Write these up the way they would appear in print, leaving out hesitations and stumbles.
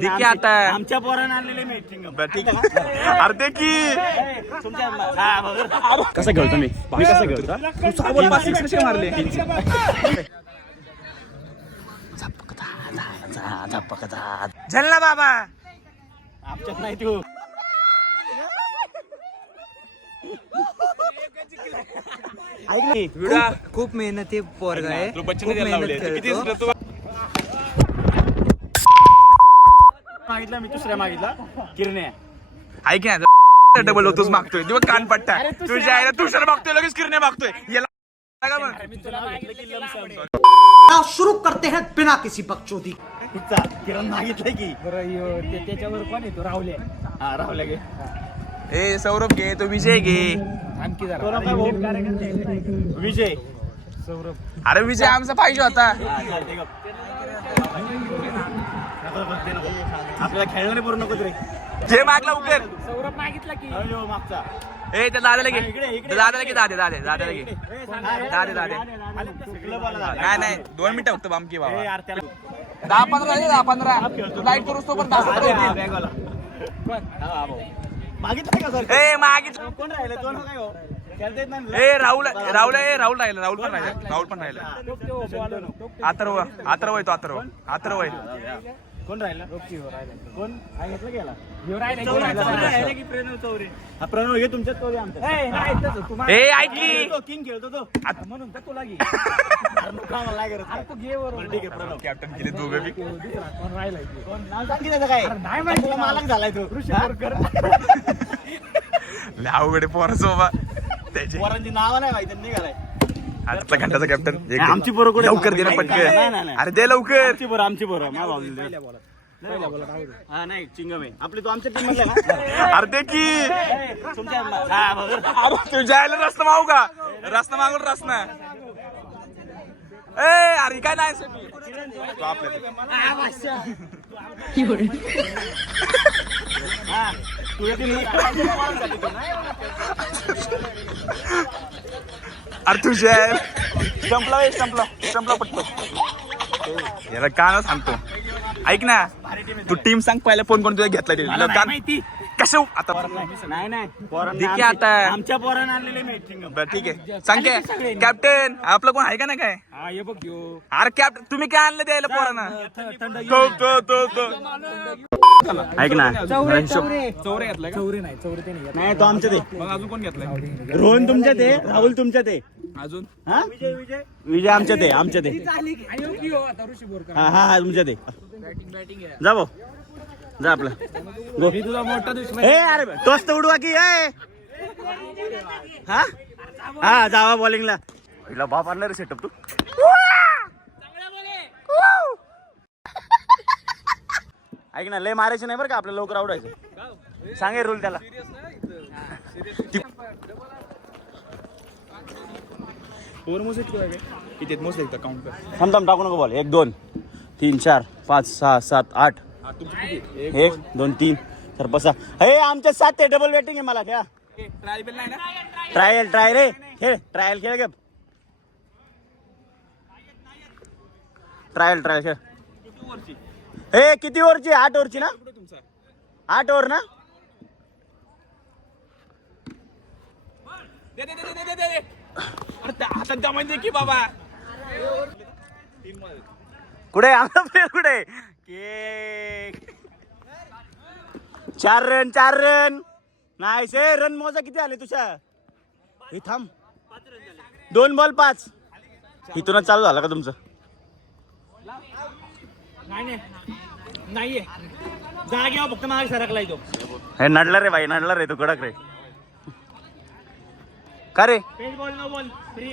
देखी आता आमच्या पोरांना आणलेले मीटिंग अर्धे की कसं खेळतो मी कसं खेळतो मारले झल्ला बाबा आमच्यात नाही तू खूप मेहनती पोरगा आहे. खूप मेहनत करतो. मागितला मी दुसऱ्या मागितला किरणे ऐक ना डबल होतोच मागतोय दिवस कान पट्टा तुझ्या आईला तुषार मागतोय लगेच किरणे मागतोय याला शुरू करते हैं बिना किसी बकचोदी. किरण मागितलंय की त्याच्यावर कोण येतो राहुले. हा राहुल गे ए सौरभ घे तो विजय घे आणखी जरा विजय अरे विजय आमचा पाहिजे होता आपल्याला खेळणार पूर्ण नको रे जे मागला उकेर सौरभ मागितला की मागचा ए त्या दादाला घे इकडे. दादाला घे दादाला घे दादाला नाही नाही 2 मिनिटं फक्त बामकी बाबा 10-15 लाईट करूस तो पण 10 मागितलं का सर ए मागितलं कोण राहिलं कोण काय हो खेळता येत नाही ए राहुल राहिला राहुल पण राहिला अथर्व आहे तो अथर्व आहे कोण राहिला कोण सांगितलं गेला की प्रणव चौरे. हा प्रणव हे तुमच्यात तो आमच्या ए ऐक की किंग खेळतो तो म्हणून तर तुला घे. कामाला नाही करत. तू घे बरोबर. ठीक आहे प्रणव कॅप्टन केले दोघे बी दुसरा कोण राहिलाय की. कोण नाव सांग की त्याचं काय नाही माहिती. तुला मालक झालाय तो लय अवघड पोराचं बाबा त्याचे पोरांची नाव नाही माहिती निघालाय आजचा घंटाचा कॅप्टन आमची पोरं कुठे? लवकर दे ना नाही, पटकन नाही. अरे दे लवकर आमची पोरं माझा भाऊ हा नाही चिंगम आहे आपली तो आमच्या टीम मधला ना अरे दे की तुमच्या अरे तुझ्या आईला रस्ता मागू का रस्ता मागून रस्ता ए अरे काय नाही तो आपल्या तुझ्या टीम अरे तुझ्या स्टंपला पटतो याला का ना सांगतो ऐक ना तू टीम सांग पहिला फोन करून तुझ्या घेतला माहिती कसं आता नाही देखी आता आमच्या पोरांना आणलेले मीटिंग बरं ठीक आहे सांग काय कॅप्टन आपलं कोण आहे का ना काय हा हे बघ ह्यो. अरे कॅप्टन तुम्ही काय आणलं द्यायला पोरांना ऐक ना चौरे घेतलाय का? चौरे नाही चौरे ते नाही घेतलं. नाही तो आमच्यात आहे मग अजून कोण घेतलाय रोहन तुमच्यात आहे राहुल तुमच्यात आहे अजून हा विजय आमच्यात आहे आणि ह्यो की ह्यो आता ऋषी बोरकर. हा तुमच्यात आहे बॅटिंग आहे. जा भाऊ जा आपलं गो मी तुझा मोठा दुश्मन. ए अरे तोच तर उडवा की हा हा जावा बॉलिंगला पहिला बाप आणला रे सेटअप तू ऐक ना लय मारायचं नाही बरं का आपल्याला लवकर आवडायचं सांगे रूल त्याला किती मोस्ट काउंट कर थांब टाकू नको बॉल 1 2 3 4 5 6 7 8 1 2 3 4 5 6 हे आमच्या 7 ते डबल वेटिंग आहे मला घ्या ट्रायल रे खेळ ट्रायल खेळ गे ट्रायल खेळ हे किती ओव्हरची 8 ओव्हरची ना 8 ओव्हर ना हातात जमा दे की बाबा कुठे आमचा प्लेअर कुठे चार रन नाही से रन मोजा किती आले तुझ्या हे थांब 2 बॉल 5 इथूनच चालू झालं का तुमचं नाहीये जाग्यावर फक्त मागे सरकलाय तो. हे नडला रे भाई नडला रे तू कडक रे का रे पेस बॉल नो बॉल फ्री.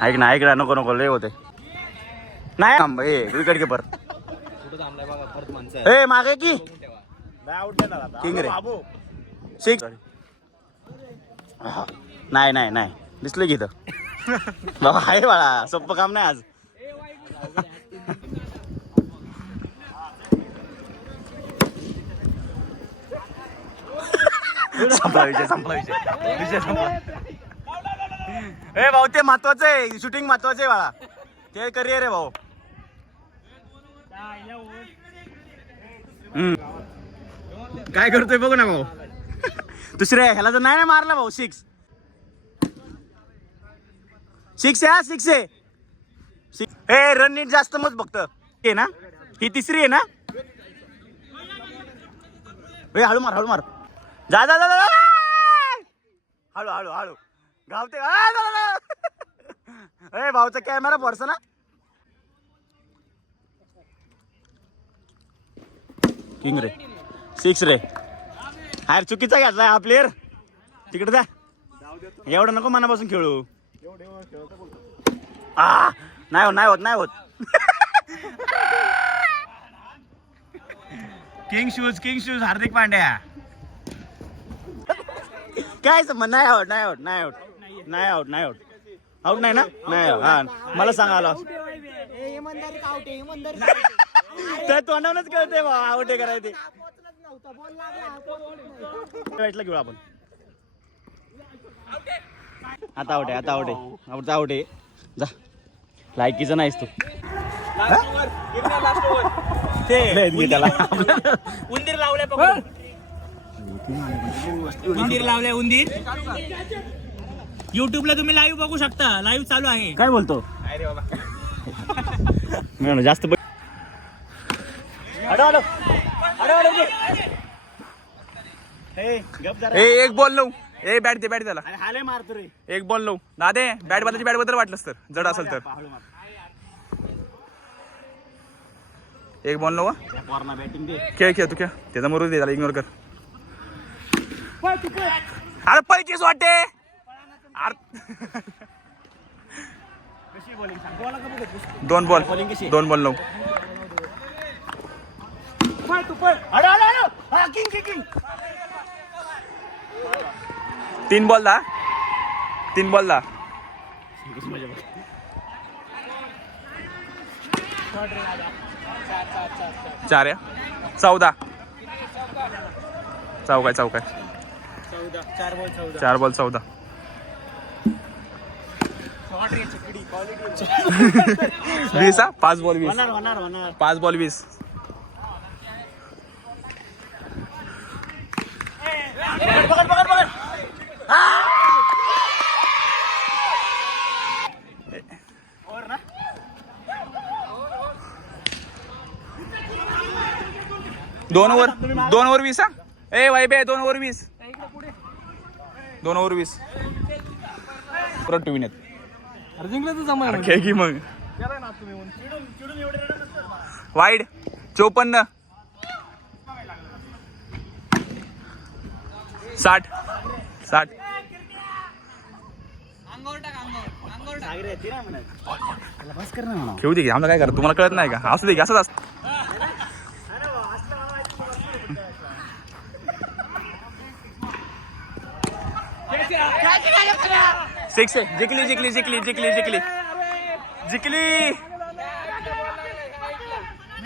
ऐक ना नको लय होते नाही थांब हे विकेट किपर ए मागे की किंग रे 6 नाही दिसलं की इथं बाबा आहे बाळा सोपं काम नाही आज संपला विषय ए भाऊ ते महत्वाचं आहे शूटिंग महत्वाचं आहे बाळा ते करिअर आहे भाऊ काय करतोय बघू ना भाऊ. दुसरे ह्याला तर नाही मारला भाऊ. 6 आहे. 6 आहे. हे रन नीट जास्त मत फक्त हे ना. ही तिसरी आहे ना. हळू मार जा हळू गावते. भाऊचा कॅमेरा पडसा ना. किंग रे. 6 रे. अरे चुकीचा घातलाय हा प्लेअर. तिकडे जा. एवढं नको मनापासून खेळू. नाही होत. King shoes Hardik Pandya. काय संबंध. नाही आउट नाही ना. नाही हा मला सांगायला तर तोंडावरच कळते बा. आउट आहे करायचे. घेऊ आपण. आता आउट आहे. जा लायकीचा नाहीस तू. त्याला उंदीर लावल्या उंदीर. युट्यूबला तुम्ही लाईव्ह बघू शकता. लाईव्ह चालू आहे. काय बोलतो. जास्त एक बॉल लावू. बॅट दे त्याला. हाले मारतो रे. एक बॉल लावू. दादे बॅट बद्दल वाटलंस तर जड असेल तर एक बॉल लावू. बॅटिंग दे. खेळ तू खेळ. त्याचा मरू दे. त्याला इग्नोर कर. अरे पैकीच वाटते. दोन बॉल लावू. तीन बॉल दा. 4 आहे. 14 चौका. 4 बॉल 14. 20 हा. 5 बॉल 20. 5 बॉल 20. दोन ओव्हर 20 हा. वैभे 2 ओव्हर 20. 2 ओव्हर 20 परत टू विनेत. खेळ की मग. वाईड 54. 60. खेळू दे की. आम्हाला काय करा. तुम्हाला कळत नाही का. असू दे की. असंच असतं. सिक्स आहे. जिंकली.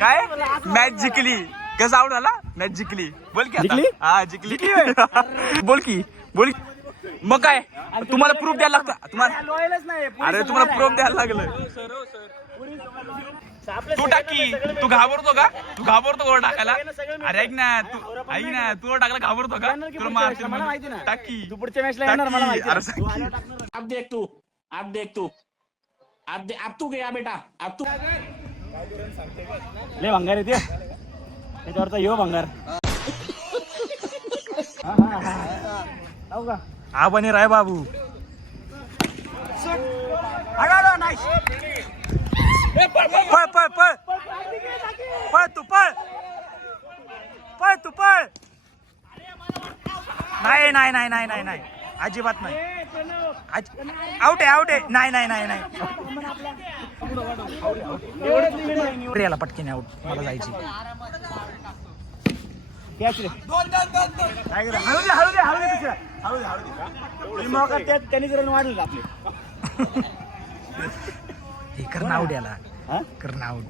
काय मॅच जिंकली. कसं आउट झाला. मॅच जिंकली. बोल की. हा जिंकली. बोल की. मग काय तुम्हाला प्रूफ द्यायला लागतं. तुम्हाला प्रूफ द्यायला लागलं. तू टाकी. तू घाबरतो का टाकायला. अरे ऐक ना तू टाकला घाबरतो का. तुला टाकी. तू पुढच्या मॅचला येणार मला माहिती. अब देख तू गया बेटा. अब तू लय भंगार येते त्याच्यावरचा यो भंगार. हा बने राय बाबू. पळ. नाही अजिबात नाही. आउट आहे. नाही याला पटकीने आउट. मला जायची. त्यांनी जर वाढलं आपले. हे करणं आउट. याला करणं आउट.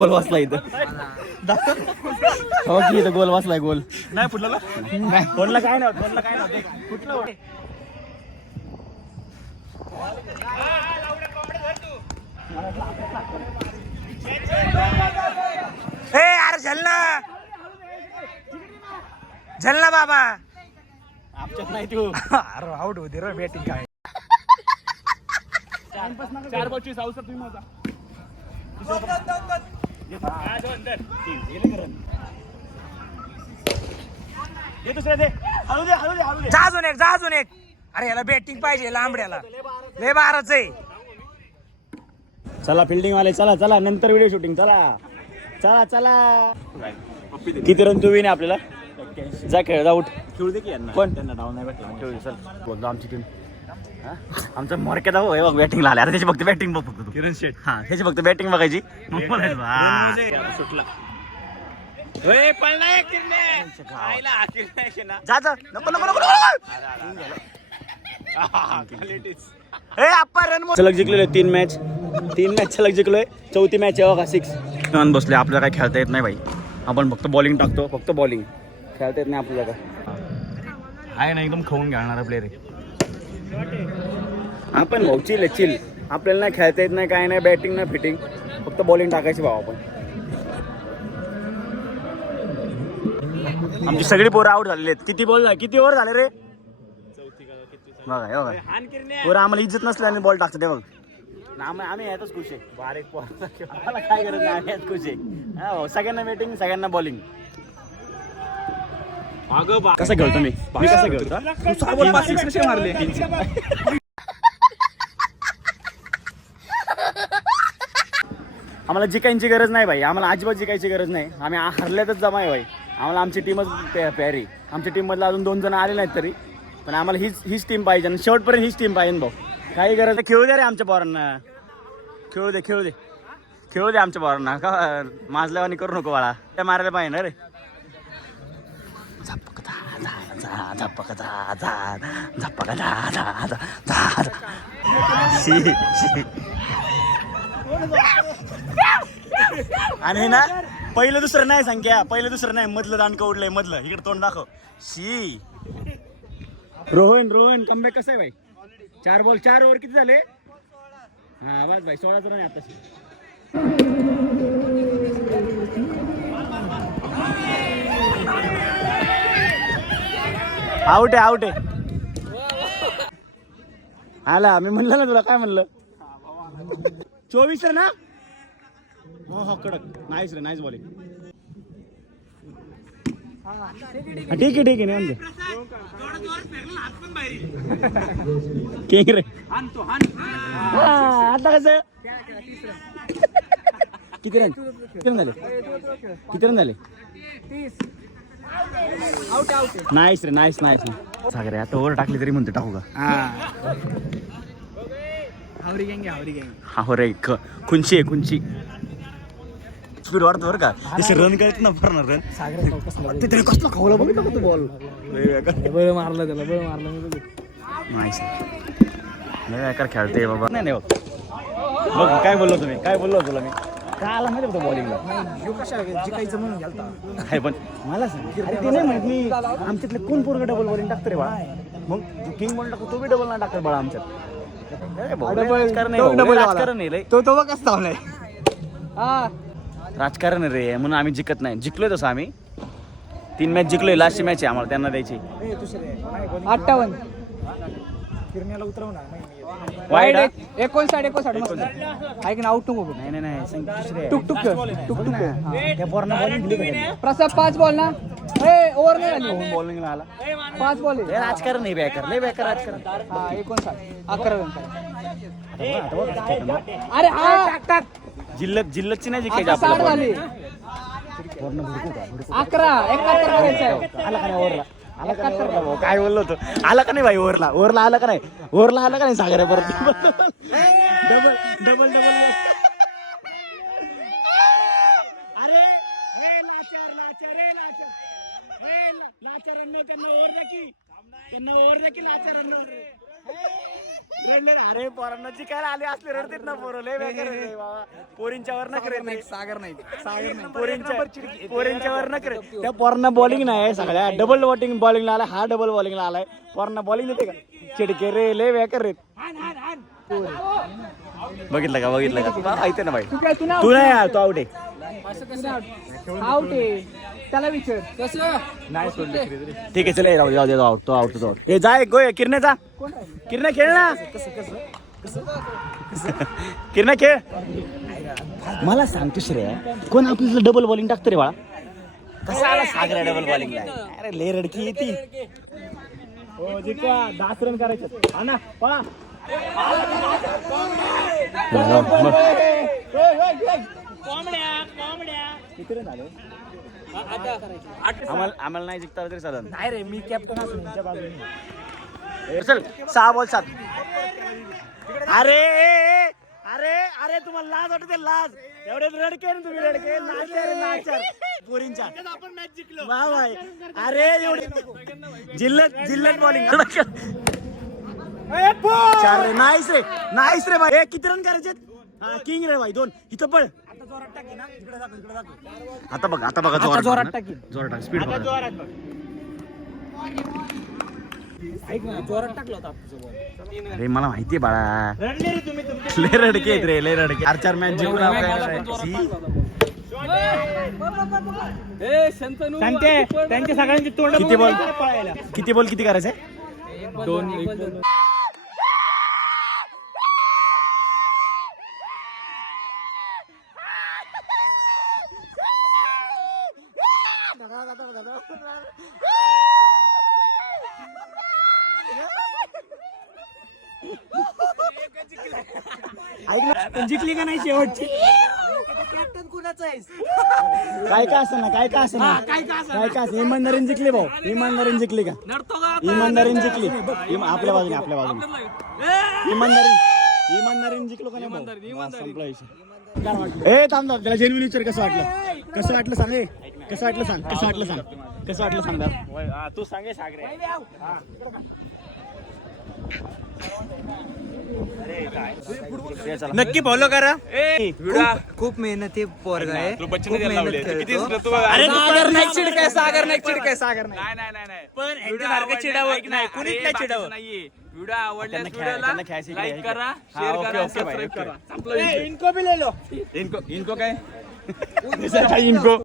गोल वाचला इथं. गोल वाचलाय. गोल नाही फुटला. फोनला काय नव्हतं. कुठलं ए यार झलना बाबा आमच्यात नाही तू अरे आउट होते रे बॅटिंग काय 4-25 अवसर तुम्ही मोजा. जा अजून एक अरे याला बॅटिंग पाहिजे लांबड्याला लय बाराच आहे. चला फिल्डिंग वाले चला चला नंतर व्हिडिओ शूटिंग चला चला चला. किती रन तू विन आपल्याला जा खेळ जा उठ खेळू दे की यांना पण त्यांना डाऊन नाही भेटला खेळू दे चल बोलतो आमची टीम आमचा मोरक्यात हो हे बघ बॅटिंगला आले अरे त्याची फक्त बॅटिंग बघ फक्त किरण शेट हा त्याची फक्त बॅटिंग बघायची सुटला जा जा नको नको नको सलग जिंकलेले 3 मॅच सलग जिंकलोय 4थी मॅच आहे बघा 6 बसले आपल्याला काय खेळता येत नाही भाई आपण फक्त बॉलिंग टाकतो फक्त बॉलिंग खेळता येत नाही आपल्याला आहे ना एकदम खाऊन घालणारा प्लेअर आहे आपण भाऊ चिल आपल्याला नाही खेळता येत नाही काय नाही बॅटिंग नाही फिटिंग फक्त बॉलिंग टाकायची भाऊ आपण आमची सगळी पोरं आउट झालेली आहेत किती ओव्हर झाले रे बघा हे बघा पोरं आम्हाला इज्जत नसल्याने बॉल टाकतो ते बघ आम्ही यातच खुश आहे बारीक पोर आम्हाला काय गरज नाही आम्ही यात खुश आहे हो सगळ्यांना बॅटिंग सगळ्यांना बॉलिंग कसं खेळतो मी कसं खेळतो मारले आम्हाला जिकायची गरज नाही भाई आम्हाला अजिबात जिकायची गरज नाही आम्ही हरल्यातच जमा आहे भाई आम्हाला आमची टीमच प्यारी आमच्या टीममधलं अजून 2 जण आले नाहीत तरी पण आम्हाला हीच टीम पाहिजे आणि शेवटपर्यंत हीच टीम पाहिजे भाऊ काही गरज नाही खेळू दे रे आमच्या पोरांना खेळू दे आमच्या पोरांना का माजल्यावानी करू नको बाळा त्या मारायला पाहिजे ना रे आणि ना पहिलं दुसरं नाही संख्या पहिलं दुसरं नाही मधलं दांडकं उडलंय मधलं इकडे तोंड दाखव शी रोहन कमबॅक कसं आहे भाई 4 बॉल 4 ओव्हर किती झाले हा बस भाई 16 रन आहे आताशी आउट आहे आला मी म्हणलं ना तुला काय म्हणलं 24 ना हो कडक नाईस रे नाईस बॉलिंग ठीक आहे नाही रे आता कसं किती रन झाले नाईस रे नाईस सागर आता ओव्हर टाकली तरी म्हणतो टाकू का हावरी रे खुंची स्पीड वाढतो बरं का तसे रन करायचं ना भरणार रन ते कसला खावला बघितलं का तू बॉल बरं मारलं त्याला नाईस नाही बेकार खेळते बाबा नाही बघ काय बोललो तुला मी काय आला माहिती होतं बॉलिंगला जिकायचं म्हणून घालता काय पण मला सांग अरे ते नाही माहित मी आमच्यातले कोण पोरगं डबल बॉलिंग टाकतं रे बाळा मग किंग बॉल टाकतो तो बी डबल नाही टाकत बाळा आमच्यात राजकारण आहे तो कसं धावलाय राजकारण रे म्हणून आम्ही जिंकत नाही जिंकलोय तसं आम्ही 3 मॅच जिंकलोय लास्टची मॅच आहे आम्हाला त्यांना द्यायची 58 फिरण्याला उतरवणार वाईट 59 ऐक ना आउट नको नाही टुक त्या पोरांना बॉलिंग दिली का प्रसाद 5 बॉल ना ओव्हर नाही आली बॉलिंगला आला 5 बॉल हे राजकारण नाही लय बेकार राजकारण 59 11 अरे हा जिल्लतची नाही जिंकायची आता 60 झाली 11 71 करायचं आला का नाही ओव्हरला भाऊ काय बोललो होतो आला का नाही भाई ओव्हरला आला का नाही सागर परत डबल अरे अरे पोरांना जिकायला आले असले रडतेत ना पोरं लय बेकार आहे बाबा पोरींच्या वर नखरे सागर नाही पोरींच्या वर नखरे त्या पोरांना बॉलिंग नाही सगळ्या डबल बॉलिंगला आलाय हा डबल बॉलिंगला आलाय पोरांना बॉलिंग देते का चिडके रे लय बेकार रे बघितलं का तुला माहिती ना भाई तू काय तू ना तू नाही तू आउट आहे आउट आहे त्याला विचार कसं ठीक आहे चल जाऊ दे आउट तो आउट हे जाय गोय किरण्याचा किरण्या खेळ ना किरण्या खेळ मला सांगतो श्रेया कोण आपल्याला डबल बॉलिंग टाकतो रे बाळा कसा आला सागरा डबल बॉलिंग अरे ले रडकी येते हो जिंकवा 10 रन करायचे हा ना पळा आम्हाला नाही जिंकता तरी चालेल नाही रे मी कॅप्टन असून तुमच्या बाजूने चल 6 बॉल 7 अरे अरे अरे तुम्हाला लाज वाटते लाज एवढे रडके ना तुम्ही रडके नाचार पोरींच्या आपण मॅच जिंकलो वा भाई अरे एवढे जिल्ह्यात बॉलिंग 4 रे नाईस रे भाई किती रन करायचे हा किंग रे भाई 2 इथं पळ आता बघा जोरात टाक स्पीड ऐक ना जोरात टाकला होता आपला अरे मला माहितीये बाळा लय रडके आहेत रे लय रडके 4 मॅच जिंकून सांगते त्यांच्या सगळ्यांची तोंड किती बॉल किती करायचंय 2 जिंकली का नाही शेवटची कॅप्टन कुणाचा आहेस काय का असं इमानदारीने जिंकली भाऊ इमानदारीने जिंकली का इमानदारीने जिंकली आपल्या बाजूने इमानदारीने जिंकलो का नाही संपला विषय ए थांब त्याला जेन्युइन विचार कसं वाटलं सांग तू सांगे सागरे नक्की फॉलो करा खूप मेहनती पोरगा आहे खूप मेहनत खेळतो अरे सागर नाही चिडकाय सागर नाही पण कुणीच नाही चिडावं नाहीये व्हिडिओ आवडल्यास व्हिडिओला लाईक करा शेअर करा सबस्क्राईब करा इनको भी ले लो इनको काय इनको